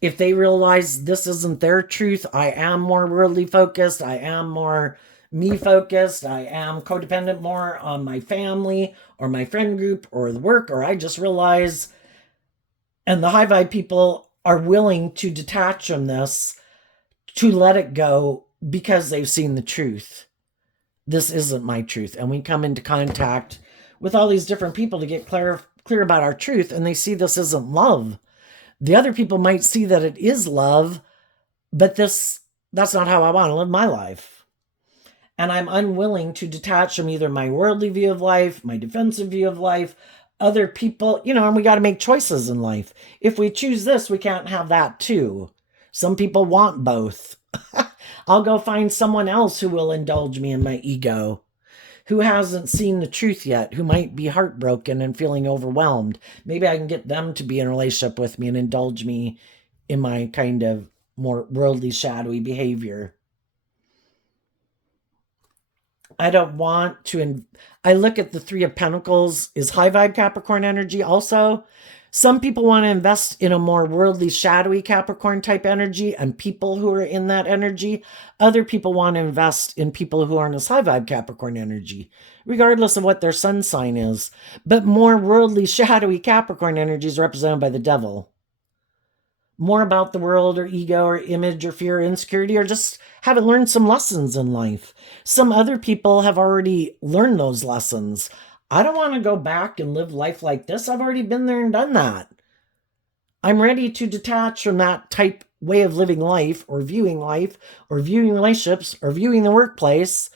If they realize this isn't their truth, I am more worldly focused, I am more me focused, I am codependent more on my family or my friend group or the work, or I just realize, and the high vibe people are willing to detach from this, to let it go because they've seen the truth. This isn't my truth. And we come into contact with all these different people to get clear about our truth, and they see this isn't love. The other people might see that it is love, but that's not how I want to live my life. And I'm unwilling to detach from either my worldly view of life, my defensive view of life, other people, and we got to make choices in life. If we choose this, we can't have that too. Some people want both. I'll go find someone else who will indulge me in my ego, who hasn't seen the truth yet, who might be heartbroken and feeling overwhelmed. Maybe I can get them to be in a relationship with me and indulge me in my kind of more worldly, shadowy behavior. I don't want to, I look at the 3 of Pentacles is high vibe Capricorn energy also. Some people want to invest in a more worldly, shadowy Capricorn type energy and people who are in that energy. Other people want to invest in people who aren't as high vibe Capricorn energy, regardless of what their sun sign is. But more worldly, shadowy Capricorn energy is represented by the devil. More about the world or ego or image or fear or insecurity, or just haven't learned some lessons in life. Some other people have already learned those lessons. I don't want to go back and live life like this. I've already been there and done that. I'm ready to detach from that type way of living life or viewing relationships or viewing the workplace,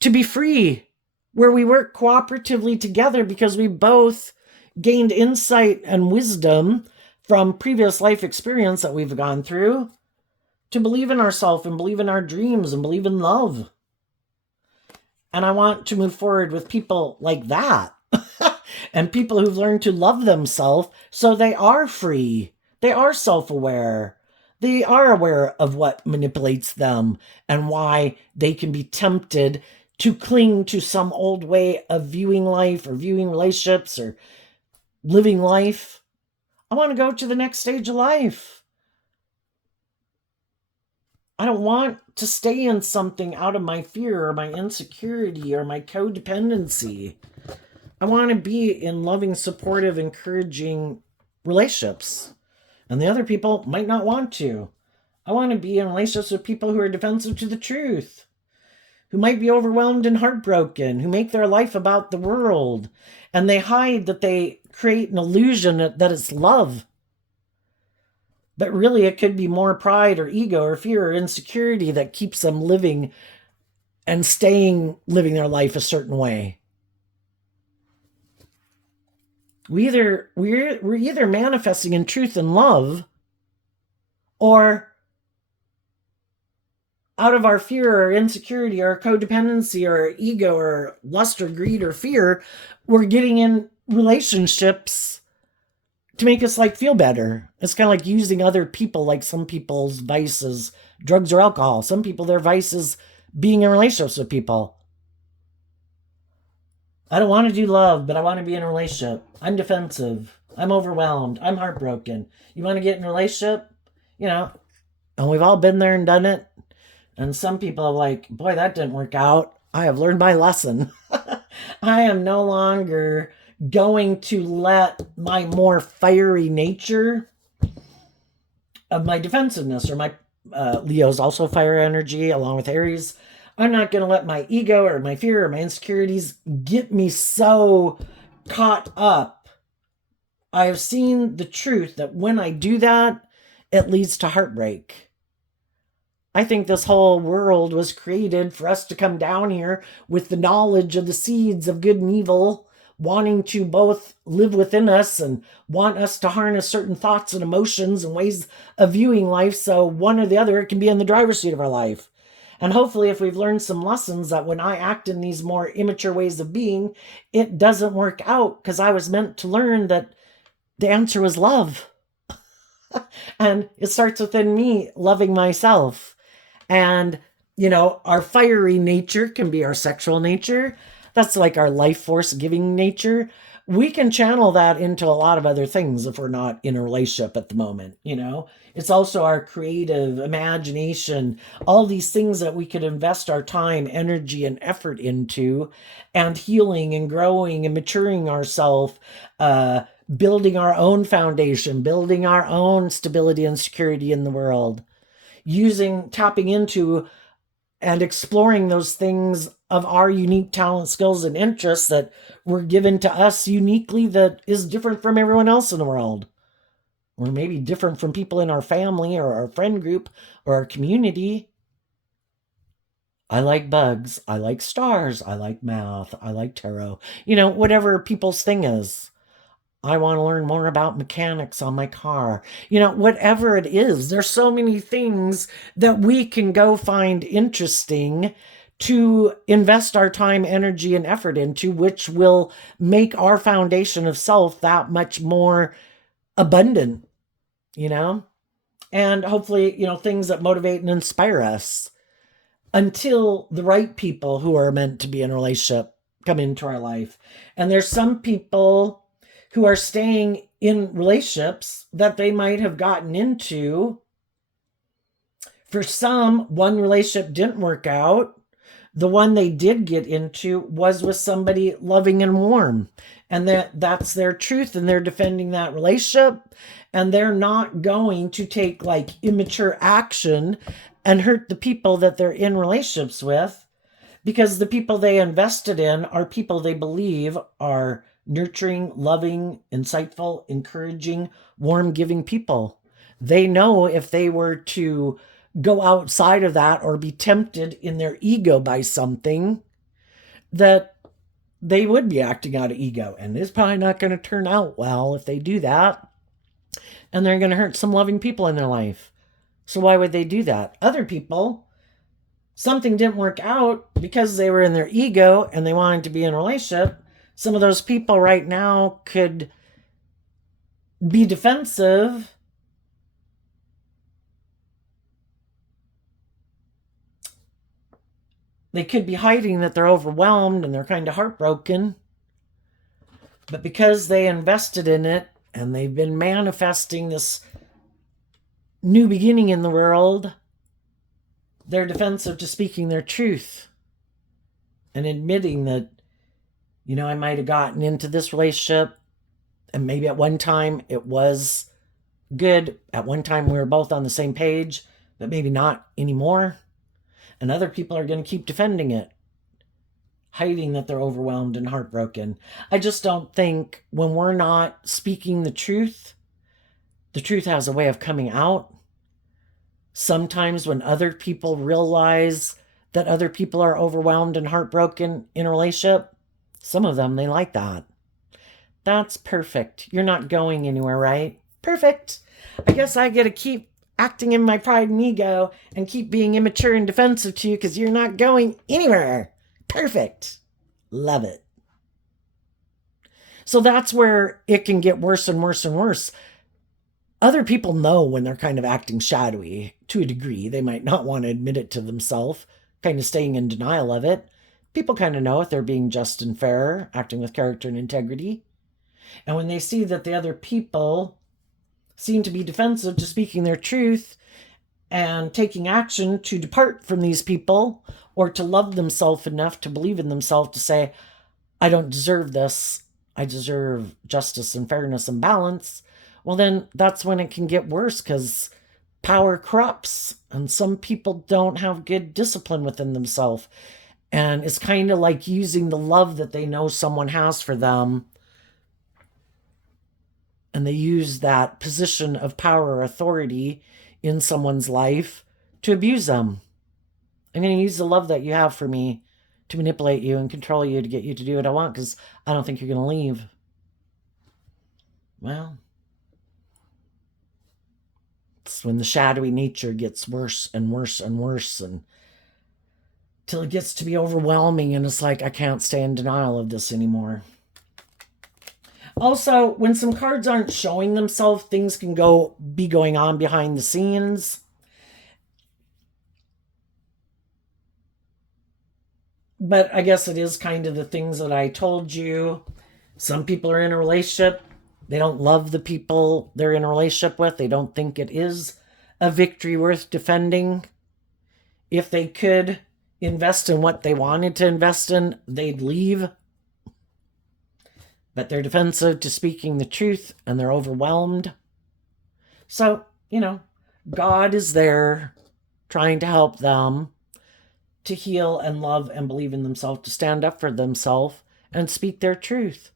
to be free, where we work cooperatively together because we both gained insight and wisdom from previous life experience that we've gone through, to believe in ourselves and believe in our dreams and believe in love. And I want to move forward with people like that and people who've learned to love themselves so they are free. They are self-aware. They are aware of what manipulates them and why they can be tempted to cling to some old way of viewing life or viewing relationships or living life. I want to go to the next stage of life. I don't want to stay in something out of my fear or my insecurity or my codependency. I want to be in loving, supportive, encouraging relationships. And the other people might not want to. I want to be in relationships with people who are defensive to the truth, who might be overwhelmed and heartbroken, who make their life about the world, and they hide that they create an illusion that it's love. But really, it could be more pride or ego or fear or insecurity that keeps them living and living their life a certain way. We're either manifesting in truth and love, or out of our fear or insecurity or codependency or ego or lust or greed or fear, we're getting in relationships to make us feel better. It's kind of like using other people, like some people's vices, drugs or alcohol. Some people, their vice is being in relationships with people. I don't want to do love, but I want to be in a relationship. I'm defensive. I'm overwhelmed. I'm heartbroken. You want to get in a relationship? And we've all been there and done it. And some people are like, boy, that didn't work out. I have learned my lesson. I am no longer going to let my more fiery nature of my defensiveness, or my Leo's also fire energy along with Aries. I'm not going to let my ego or my fear or my insecurities get me so caught up. I have seen the truth that when I do that, it leads to heartbreak. I think this whole world was created for us to come down here with the knowledge of the seeds of good and evil, wanting to both live within us and want us to harness certain thoughts and emotions and ways of viewing life, so one or the other can be in the driver's seat of our life. And hopefully, if we've learned some lessons, that when I act in these more immature ways of being, it doesn't work out, because I was meant to learn that the answer was love. And it starts within me, loving myself. And, our fiery nature can be our sexual nature. That's like our life force giving nature. We can channel that into a lot of other things if we're not in a relationship at the moment. It's also our creative imagination, all these things that we could invest our time, energy, and effort into, and healing and growing and maturing ourselves, building our own foundation, building our own stability and security in the world, tapping into and exploring those things of our unique talent, skills, and interests that were given to us uniquely, that is different from everyone else in the world. Or maybe different from people in our family or our friend group or our community. I like bugs. I like stars. I like math. I like tarot. Whatever people's thing is. I want to learn more about mechanics on my car. Whatever it is, there's so many things that we can go find interesting to invest our time, energy, and effort into, which will make our foundation of self that much more abundant, and hopefully, things that motivate and inspire us, until the right people who are meant to be in a relationship come into our life. And there's some people who are staying in relationships that they might have gotten into. For some, one relationship didn't work out. The one they did get into was with somebody loving and warm. And that's their truth, and they're defending that relationship. And they're not going to take immature action and hurt the people that they're in relationships with, because the people they invested in are people they believe are nurturing, loving, insightful, encouraging, warm, giving people. They know if they were to go outside of that or be tempted in their ego by something, that they would be acting out of ego. And it's probably not going to turn out well if they do that. And they're going to hurt some loving people in their life. So why would they do that? Other people, something didn't work out because they were in their ego and they wanted to be in a relationship. Some of those people right now could be defensive. They could be hiding that they're overwhelmed and they're kind of heartbroken. But because they invested in it and they've been manifesting this new beginning in the world, they're defensive to speaking their truth and admitting that, I might have gotten into this relationship and maybe at one time it was good. At one time we were both on the same page, but maybe not anymore. And other people are going to keep defending it, hiding that they're overwhelmed and heartbroken. I just don't think when we're not speaking the truth has a way of coming out. Sometimes when other people realize that other people are overwhelmed and heartbroken in a relationship, some of them, they like that. That's perfect. You're not going anywhere, right? Perfect. I guess I get to keep acting in my pride and ego and keep being immature and defensive to you because you're not going anywhere. Perfect. Love it. So that's where it can get worse and worse and worse. Other people know when they're kind of acting shadowy to a degree. They might not want to admit it to themselves, kind of staying in denial of it. People kind of know if they're being just and fair, acting with character and integrity. And when they see that the other people seem to be defensive to speaking their truth and taking action to depart from these people or to love themselves enough to believe in themselves to say, I don't deserve this. I deserve justice and fairness and balance. Well, then that's when it can get worse because power corrupts and some people don't have good discipline within themselves. And it's kind of like using the love that they know someone has for them. And they use that position of power or authority in someone's life to abuse them. I'm going to use the love that you have for me to manipulate you and control you to get you to do what I want because I don't think you're going to leave. Well, it's when the shadowy nature gets worse and worse and worse and till it gets to be overwhelming and it's like, I can't stay in denial of this anymore. Also, when some cards aren't showing themselves, things can be going on behind the scenes. But I guess it is kind of the things that I told you. Some people are in a relationship. They don't love the people they're in a relationship with. They don't think it is a victory worth defending. If they could invest in what they wanted to invest in, they'd leave. But they're defensive to speaking the truth and they're overwhelmed. So, God is there trying to help them to heal and love and believe in themselves, to stand up for themselves and speak their truth.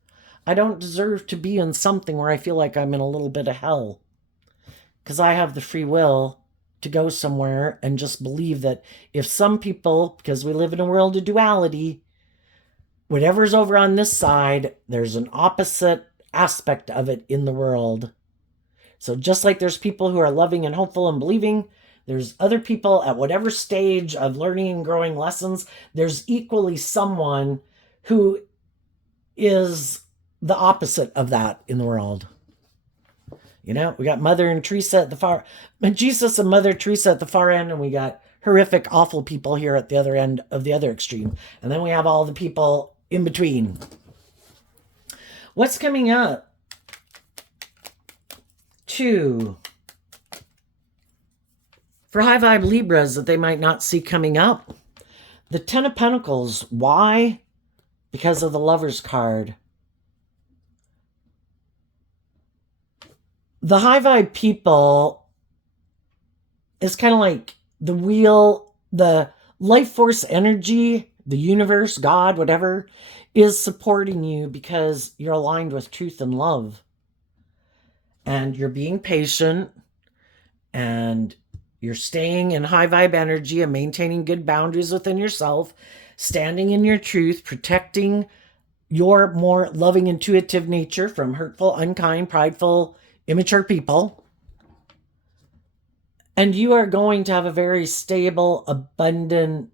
I don't deserve to be in something where I feel like I'm in a little bit of hell because I have the free will to go somewhere and just believe that if some people, because we live in a world of duality, whatever's over on this side, there's an opposite aspect of it in the world. So just like there's people who are loving and hopeful and believing, there's other people at whatever stage of learning and growing lessons, there's equally someone who is the opposite of that in the world. We got Mother and Teresa at the far, Jesus and Mother Teresa at the far end, and we got horrific, awful people here at the other end of the other extreme. And then we have all the people in between. What's coming up? 2. For high vibe Libras that they might not see coming up. The 10 of Pentacles. Why? Because of the Lover's card. The high vibe people is kind of like the wheel, the life force energy, the universe, God, whatever, is supporting you because you're aligned with truth and love. And you're being patient and you're staying in high vibe energy and maintaining good boundaries within yourself, standing in your truth, protecting your more loving, intuitive nature from hurtful, unkind, prideful, immature people. And you are going to have a very stable, abundant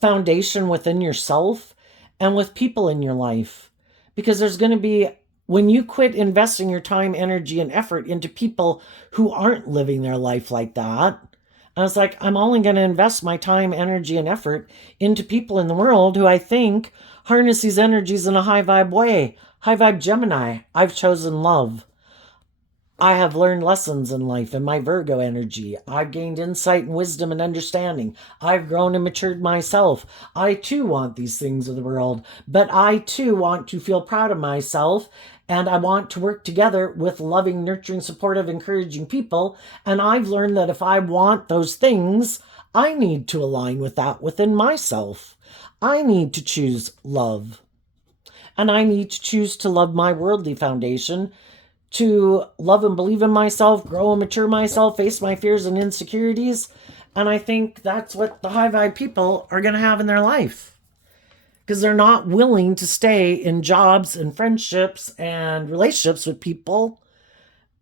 foundation within yourself and with people in your life. Because there's going to be, when you quit investing your time, energy, and effort into people who aren't living their life like that, I was like, I'm only going to invest my time, energy, and effort into people in the world who I think harness these energies in a high vibe way. High vibe Gemini, I've chosen love. I have learned lessons in life in my Virgo energy. I've gained insight and wisdom and understanding. I've grown and matured myself. I too want these things of the world, but I too want to feel proud of myself, and I want to work together with loving, nurturing, supportive, encouraging people. And I've learned that if I want those things, I need to align with that within myself. I need to choose love. And I need to choose to love my worldly foundation, to love and believe in myself, grow and mature myself, face my fears and insecurities. And I think that's what the high vibe people are going to have in their life, because they're not willing to stay in jobs and friendships and relationships with people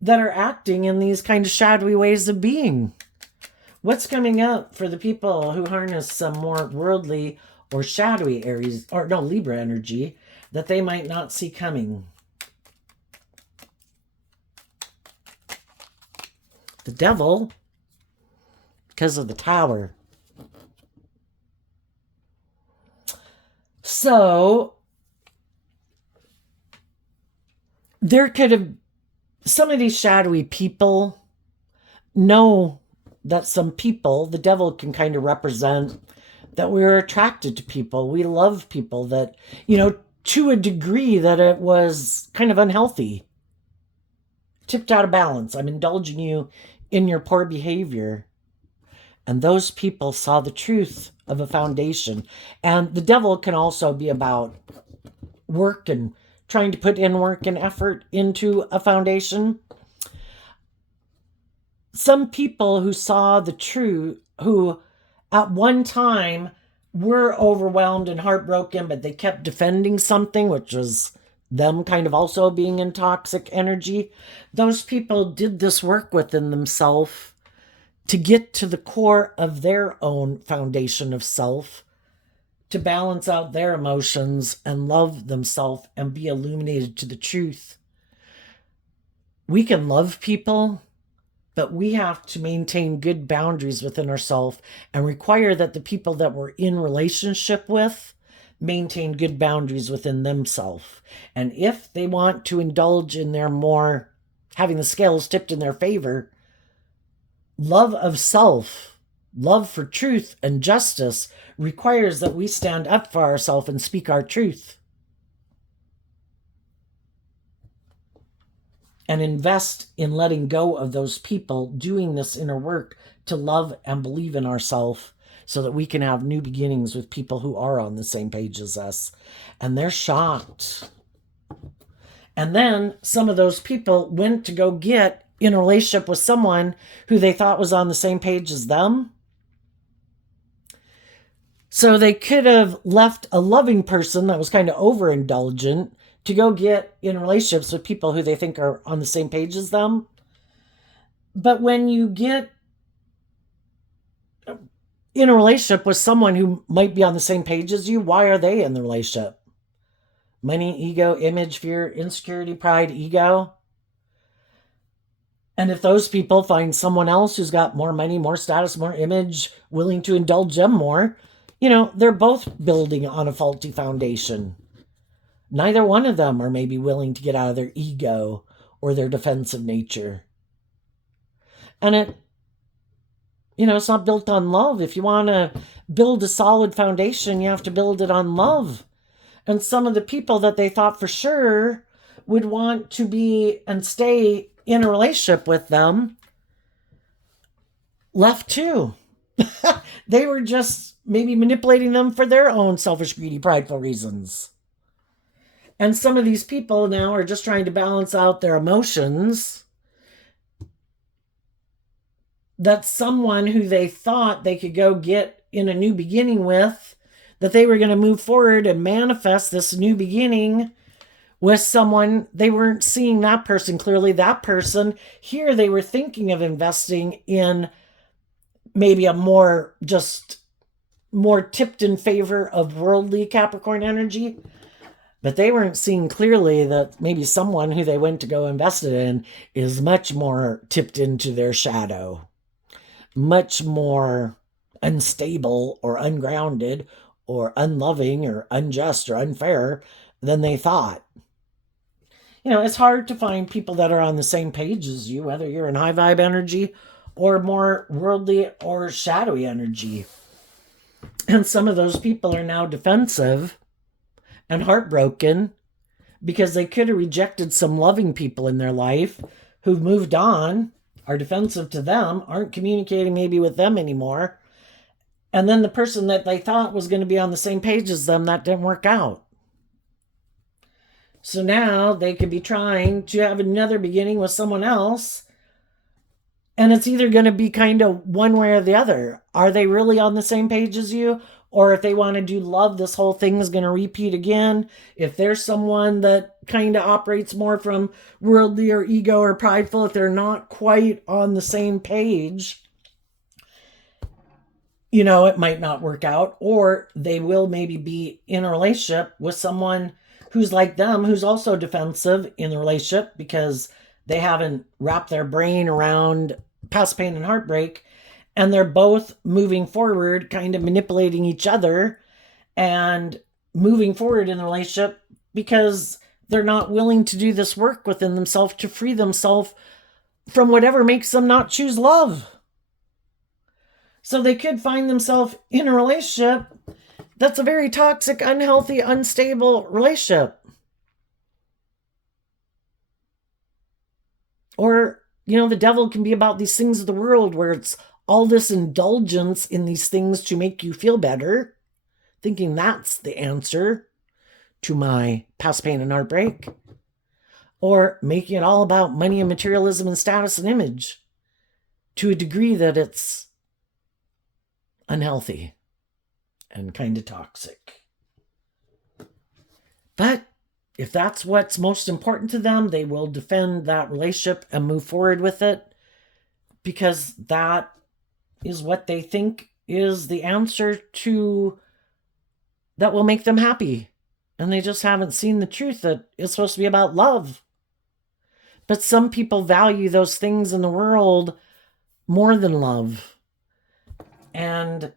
that are acting in these kind of shadowy ways of being. What's coming up for the people who harness some more worldly or shadowy Aries, or no, Libra energy, that they might not see coming? The Devil, because of the Tower. So there could have, some of these shadowy people know that some people, the devil can kind of represent that we're attracted to people. We love people that, to a degree that it was kind of unhealthy, tipped out of balance. I'm indulging you in your poor behavior. And those people saw the truth of a foundation. And the devil can also be about work and trying to put in work and effort into a foundation. Some people who saw the truth, who at one time were overwhelmed and heartbroken, but they kept defending something, which was them kind of also being in toxic energy. Those people did this work within themselves to get to the core of their own foundation of self, to balance out their emotions and love themselves and be illuminated to the truth. We can love people, but we have to maintain good boundaries within ourselves and require that the people that we're in relationship with maintain good boundaries within themselves. And if they want to indulge in their more, having the scales tipped in their favor, love of self, love for truth and justice requires that we stand up for ourselves and speak our truth. And invest in letting go of those people doing this inner work to love and believe in ourselves, so that we can have new beginnings with people who are on the same page as us. And they're shocked. And then some of those people went to go get in a relationship with someone who they thought was on the same page as them. So they could have left a loving person that was kind of overindulgent to go get in relationships with people who they think are on the same page as them. But when you get in a relationship with someone who might be on the same page as you, why are they in the relationship? Money, ego, image, fear, insecurity, pride, ego. And if those people find someone else who's got more money, more status, more image, willing to indulge them more, they're both building on a faulty foundation. Neither one of them are maybe willing to get out of their ego or their defensive nature. And it's not built on love. If you want to build a solid foundation, you have to build it on love. And some of the people that they thought for sure would want to be and stay in a relationship with them left too. They were just maybe manipulating them for their own selfish, greedy, prideful reasons. And some of these people now are just trying to balance out their emotions, that someone who they thought they could go get in a new beginning with, that they were going to move forward and manifest this new beginning with someone, they weren't seeing that person clearly. That person here, they were thinking of investing in maybe a more tipped in favor of worldly Capricorn energy. But they weren't seeing clearly that maybe someone who they went to go invest it in is much more tipped into their shadow, much more unstable or ungrounded or unloving or unjust or unfair than they thought. it's hard to find people that are on the same page as you, whether you're in high vibe energy or more worldly or shadowy energy. And some of those people are now defensive and heartbroken because they could have rejected some loving people in their life who've moved on, are defensive to them, aren't communicating maybe with them anymore. And then the person that they thought was going to be on the same page as them, that didn't work out. So now they could be trying to have another beginning with someone else. And it's either going to be kind of one way or the other. Are they really on the same page as you? Or if they want to do love, this whole thing is going to repeat again. If there's someone that kind of operates more from worldly or ego or prideful, if they're not quite on the same page, it might not work out. Or they will maybe be in a relationship with someone who's like them, who's also defensive in the relationship because they haven't wrapped their brain around past pain and heartbreak. And they're both moving forward, kind of manipulating each other and moving forward in the relationship because they're not willing to do this work within themselves to free themselves from whatever makes them not choose love. So they could find themselves in a relationship that's a very toxic, unhealthy, unstable relationship. Or, the devil can be about these things of the world where it's all this indulgence in these things to make you feel better, thinking that's the answer to my past pain and heartbreak. Or making it all about money and materialism and status and image to a degree that it's unhealthy and kind of toxic. But if that's what's most important to them, they will defend that relationship and move forward with it because that is what they think is the answer to that will make them happy. And they just haven't seen the truth that it's supposed to be about love. But some people value those things in the world more than love. And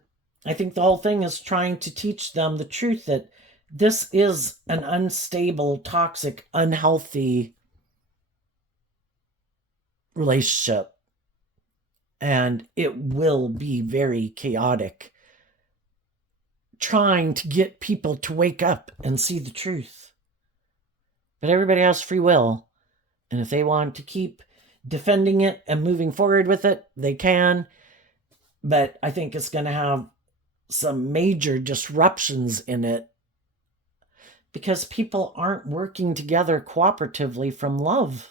I think the whole thing is trying to teach them the truth that this is an unstable, toxic, unhealthy relationship. And it will be very chaotic. Trying to get people to wake up and see the truth. But everybody has free will. And if they want to keep defending it and moving forward with it, they can. But I think it's going to have some major disruptions in it because people aren't working together cooperatively from love.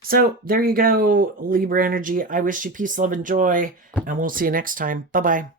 So there you go, Libra energy. I wish you peace, love, and joy, and we'll see you next time. Bye-bye.